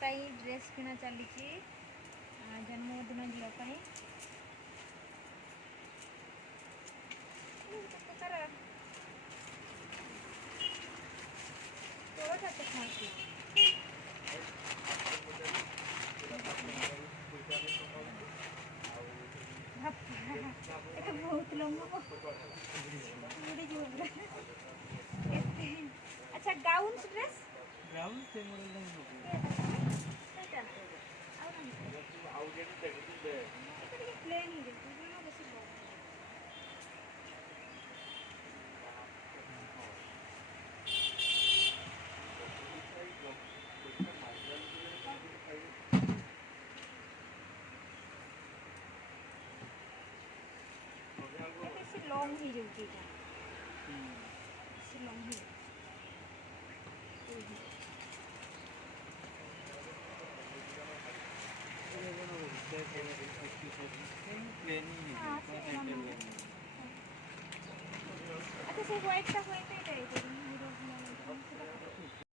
ପାଇଁ ଡ୍ରେସ୍ କିଣା ଚାଲିଛି ଜନ୍ମଦିନ ଝିଅ ପାଇଁ। ପ୍ରକାର ଷୋଳଟା ଖାଉଛି ଏଟା ବହୁତ ଲମ୍ବ ବୁଡ଼ିଯିବ ପୁରା ଏତେ। ଆଚ୍ଛା ଗାଉନ୍ସ ଡ୍ରେସ୍ ଗ୍ରାଉଣ୍ଡ ସେ ମଡେଲ ସେଇଟା ଆଉ ଟିକେ ପ୍ଲେନ୍ ହେଇଯାଉଛି ବେଶୀ ବେଶୀ ଲଙ୍ଗ ହେଇଯାଉଛି ଏଇଟା ବେଶୀ ଲଙ୍ଗ ହେଇଯାଉଛି। ପ୍ଲେନ୍ ଆଚ୍ଛା ସେ ହ୍ୱାଇଟ୍ଟା ହ୍ୱାଇଟ୍ ଏଇଟା